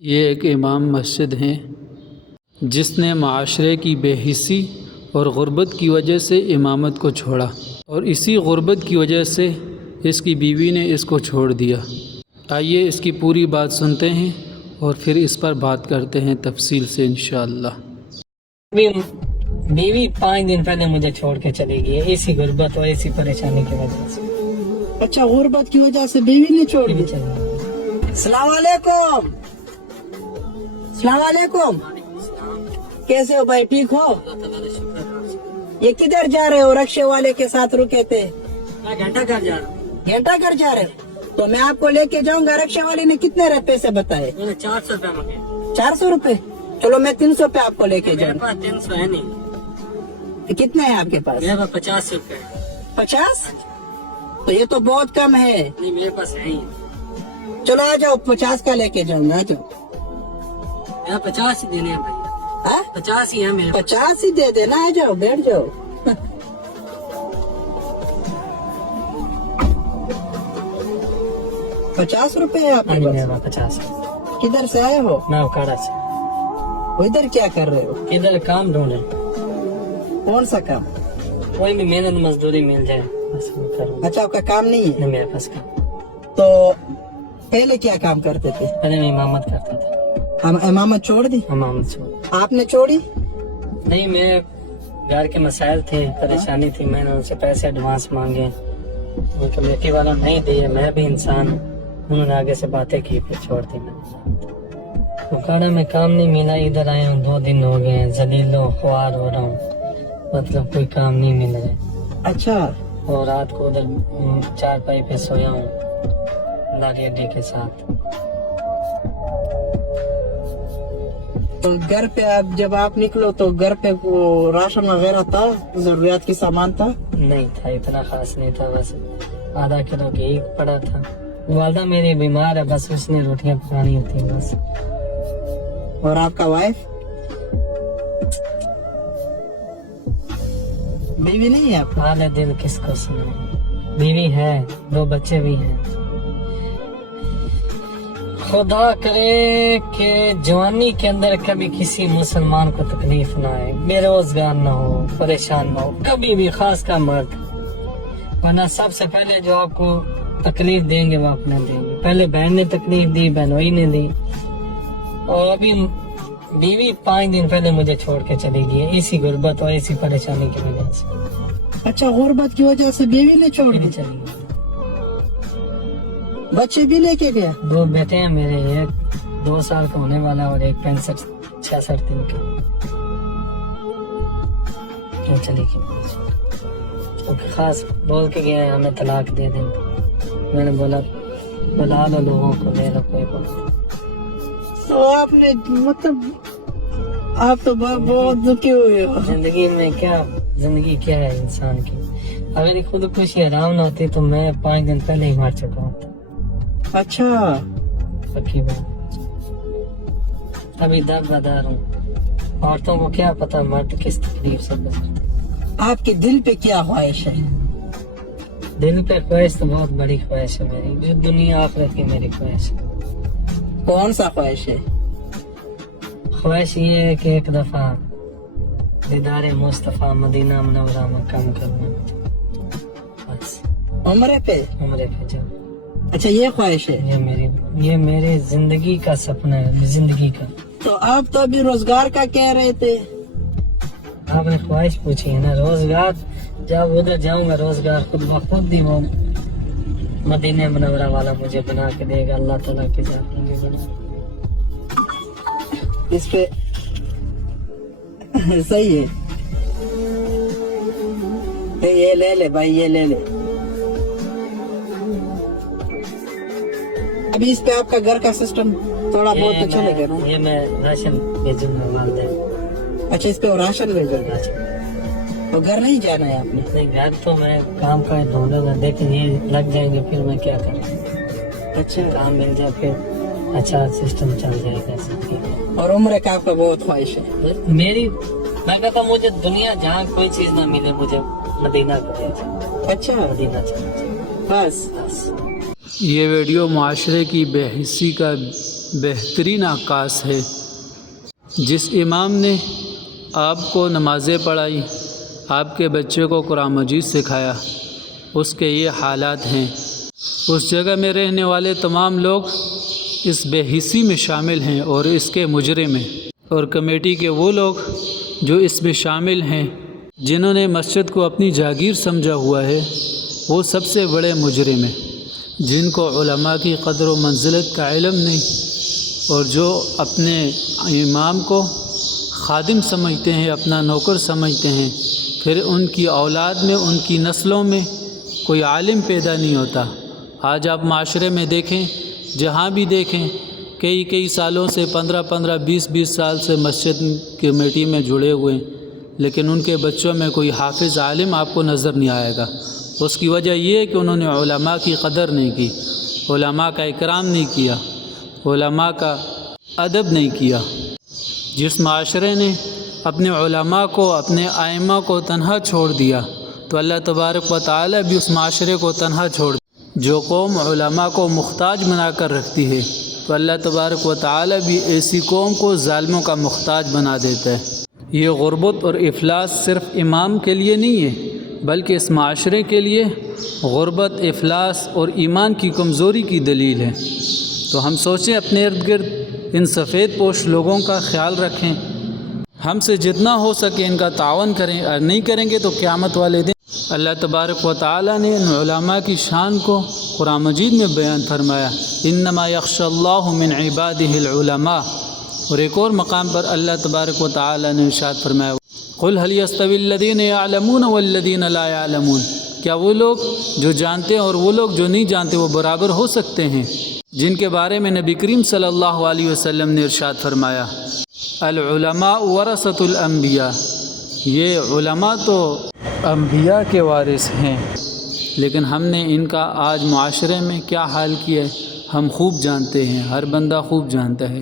یہ ایک امام مسجد ہیں جس نے معاشرے کی بے حسی اور غربت کی وجہ سے امامت کو چھوڑا، اور اسی غربت کی وجہ سے اس کی بیوی نے اس کو چھوڑ دیا۔ آئیے اس کی پوری بات سنتے ہیں اور پھر اس پر بات کرتے ہیں تفصیل سے انشاءاللہ۔ بیوی 5 دن پہلے مجھے چھوڑ کے چلی گئی، اسی غربت اور اسی پریشانی کی وجہ سے۔ اچھا، غربت کی وجہ سے بیوی نے چھوڑ دی۔ السلام علیکم۔ السلام علیکم، کیسے ہو بھائی؟ ٹھیک ہو؟ یہ کدھر جا رہے ہو؟ رکشے والے کے ساتھ رکے تھے؟ گھنٹہ گھر جا رہا ہوں۔ گھنٹہ گھر جا رہے ہو تو میں آپ کو لے کے جاؤں گا۔ رکشے والے نے کتنے پیسے بتائے؟ 400 روپے مانگے۔ 400 روپے؟ چلو میں 300 پہ آپ کو لے کے میرے جاؤں پاس 300 ہے نہیں، گا۔ کتنے ہیں آپ کے پاس؟ میرے پاس 50 روپے۔ 50؟ تو یہ تو بہت کم ہے۔ نہیں، میرے پاس ہے ہی۔ چلو آ جاؤ، 50 کا لے کے جاؤں گا۔ آ جاؤ۔ میرا 50 ہی دینے ہیں بھائی، ہاں؟ 50 ہی ہے میرے پاس۔ 50 ہی دے دینا۔ آ جاؤ، بیٹھ جاؤ۔ 50 روپے ہے آپ ہاں کے جی، پاس؟ میرے پاس 50 ہے۔ کدھر سے آئے ہو؟ میں اکاڑا سے۔ ادھر کیا کر رہے ہو؟ ادھر کام ڈھونڈے، کون سا کام؟ کوئی بھی محنت مزدوری مل جائے بس وہ کروں۔ اچھا، آپ کا کام نہیں ہے؟ نہیں، میرے پاس کام۔ تو پہلے کیا کام کرتے تھے؟ پہلے میں امامت کرتا تھا۔ امامت چھوڑ دی؟ امامت چھوڑ۔ آپ نے چھوڑی؟ نہیں، میں گھر کے مسائل تھے، پریشانی تھی، میں نے ان سے پیسے ایڈوانس مانگے، ان کمیٹی والوں نے نہیں دیے، میں بھی انسان ہوں، انہوں نے آگے سے باتیں کی، پھر چھوڑ دی میں۔ اکاڑا میں کام نہیں ملا، ادھر آئے ہوں 2 دن ہو گئے ہیں، ذلیل و خوار ہو رہا ہوں، مطلب کوئی کام نہیں مل رہا۔ اچھا، اور رات کو ادھر 4 پائی پہ سویا ہوں لالی اڈی کے ساتھ۔ تو گھر پہ جب آپ نکلو تو گھر پہ وہ راشن وغیرہ تھا، ضروریات کی سامان تھا؟ نہیں تھا، اتنا خاص نہیں تھا، بس آدھا کلو گھی پڑا تھا۔ والدہ میری بیمار ہے، بس اس نے روٹیاں پکانی ہوتی ہیں بس۔ اور آپ کا وائف؟ بیوی نہیں ہے آپ کا؟ حال دل کس کو سنائے، بیوی ہے، 2 بچے بھی ہیں۔ خدا کرے کہ جوانی کے اندر کبھی کسی مسلمان کو تکلیف نہ آئے، بے روزگار نہ ہو، پریشان نہ ہو کبھی بھی، خاص کا مرد، ورنہ سب سے پہلے جو آپ کو تکلیف دیں گے وہ اپنے دیں گے۔ پہلے بہن نے تکلیف دی، بہنوئی نے دی، اور ابھی بیوی 5 دن پہلے مجھے چھوڑ کے چلی گئی ہے، اسی غربت اور اسی پریشانی کی وجہ سے اچھا، غربت کی وجہ سے بیوی نے چھوڑ دی؟ چلی گئی۔ بچے بھی لے کے گیا؟ 2 بیٹے ہیں میرے، ایک 2 سال کا ہونے والا اور ایک 65-66 دن کا۔ وہ چلی گئی، خاص بول کے گیا ہے ہمیں طلاق دے دیں۔ میں نے بولا بلا لو لوگوں کو، لے لو، کوئی بات نہیں۔ تو آپ نے مطلب آپ تو بہت دکھی ہوئے ہو۔ زندگی میں کیا، زندگی کیا ہے انسان کی؟ اگر یہ خودکشی حرام نہ ہوتی تو میں 5 دن پہلے ہی مر چکا ہوتا۔ اچھا، پکی بات، ابھی در بدر ہوں۔ عورتوں کو کیا پتا مرد کس تکلیف سے گزرتا۔ آپ کے دل پہ کیا خواہش ہے؟ دل پہ خواہش تو بہت بڑی خواہش ہے میری، جو دنیا آخرت کی میری خواہش ہے۔ کون سا خواہش ہے؟ خواہش یہ ہے کہ ایک دفعہ دیدار مصطفیٰ مدینہ منورہ میں کم کرنا، بس عمرے پہ؟ عمرے پہ جاؤ۔ اچھا، یہ خواہش ہے؟ یہ میرے زندگی کا سپنا ہے، زندگی کا۔ تو آپ تو ابھی روزگار کا کہہ رہے تھے۔ آپ نے خواہش پوچھی ہے نا، روزگار جب ادھر جاؤں گا روزگار خود بخود ہی وہ مدینہ منورہ والا مجھے بنا کے دے گا، اللہ تعالیٰ کے ذات مجھے بنا۔ اس پہ صحیح ہے، یہ لے لے بھائی، یہ لے لے۔ ابھی اس پہ آپ کا گھر کا سسٹم تھوڑا بہت تو چلے گا نا؟ یہ میں راشن بھیجوں گا والدین۔ اچھا، اس پہ راشن بھیجو گے؟ تو گھر نہیں جانا ہے آپ نے؟ نہیں، گھر تو میں کام کا ڈھونڈوں گا، لیکن یہ لگ جائیں گے پھر میں کیا کروں؟ اچھا، کام مل جائے پھر اچھا سسٹم چل جائے گا زندگی میں۔ اور عمرے کا آپ کا بہت خواہش ہے؟ میری، میں کہتا ہوں مجھے دنیا جہاں کوئی چیز نہ ملے، مجھے مدینہ کو دے جائے، اچھا، مدینہ چلا جائے بس۔ بس۔ یہ ویڈیو معاشرے کی بے حسی کا بہترین عکاس ہے۔ جس امام نے آپ کو نمازیں پڑھائی، آپ کے بچے کو قرآن مجید سکھایا، اس کے یہ حالات ہیں۔ اس جگہ میں رہنے والے تمام لوگ اس بے حسی میں شامل ہیں اور اس کے مجرم ہیں، اور کمیٹی کے وہ لوگ جو اس میں شامل ہیں، جنہوں نے مسجد کو اپنی جاگیر سمجھا ہوا ہے، وہ سب سے بڑے مجرم ہیں، جن کو علماء کی قدر و منزلت کا علم نہیں، اور جو اپنے امام کو خادم سمجھتے ہیں، اپنا نوکر سمجھتے ہیں، پھر ان کی اولاد میں، ان کی نسلوں میں کوئی عالم پیدا نہیں ہوتا۔ آج آپ معاشرے میں دیکھیں، جہاں بھی دیکھیں، کئی سالوں سے 15 20 سال سے مسجد کمیٹی میں جڑے ہوئے ہیں، لیکن ان کے بچوں میں کوئی حافظ عالم آپ کو نظر نہیں آئے گا۔ اس کی وجہ یہ ہے کہ انہوں نے علماء کی قدر نہیں کی، علماء کا اکرام نہیں کیا، علماء کا ادب نہیں کیا۔ جس معاشرے نے اپنے علماء کو، اپنے ائمہ کو تنہا چھوڑ دیا، تو اللہ تبارک و تعالی بھی اس معاشرے کو تنہا چھوڑ دیا۔ جو قوم علماء کو محتاج بنا کر رکھتی ہے، تو اللہ تبارک و تعالی بھی ایسی قوم کو ظالموں کا محتاج بنا دیتا ہے۔ یہ غربت اور افلاس صرف امام کے لیے نہیں ہے، بلکہ اس معاشرے کے لیے غربت، افلاس اور ایمان کی کمزوری کی دلیل ہے۔ تو ہم سوچیں، اپنے ارد گرد ان سفید پوش لوگوں کا خیال رکھیں، ہم سے جتنا ہو سکے ان کا تعاون کریں، اور نہیں کریں گے تو قیامت والے دن اللہ تبارک و تعالیٰ نے ان علماء کی شان کو قرآن مجید میں بیان فرمایا، انما یخشی اللہ من عبادہ العلماء۔ اور ایک اور مقام پر اللہ تبارک و تعالیٰ نے ارشاد فرمایا، قل هل يستوي الذين يعلمون والذين لا يعلمون، کیا وہ لوگ جو جانتے ہیں اور وہ لوگ جو نہیں جانتے وہ برابر ہو سکتے ہیں؟ جن کے بارے میں نبی کریم صلی اللہ علیہ وسلم نے ارشاد فرمایا، العلماء ورثۃ الانبیاء، یہ علماء تو انبیاء کے وارث ہیں۔ لیکن ہم نے ان کا آج معاشرے میں کیا حال کیا ہے، ہم خوب جانتے ہیں، ہر بندہ خوب جانتا ہے۔